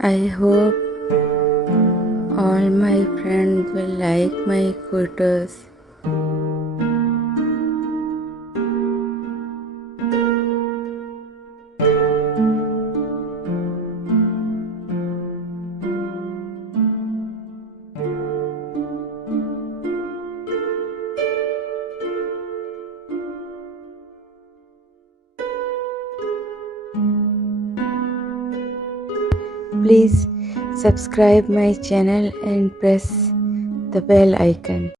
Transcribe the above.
I hope all my friends will like my photos. Please subscribe my channel and press the bell icon.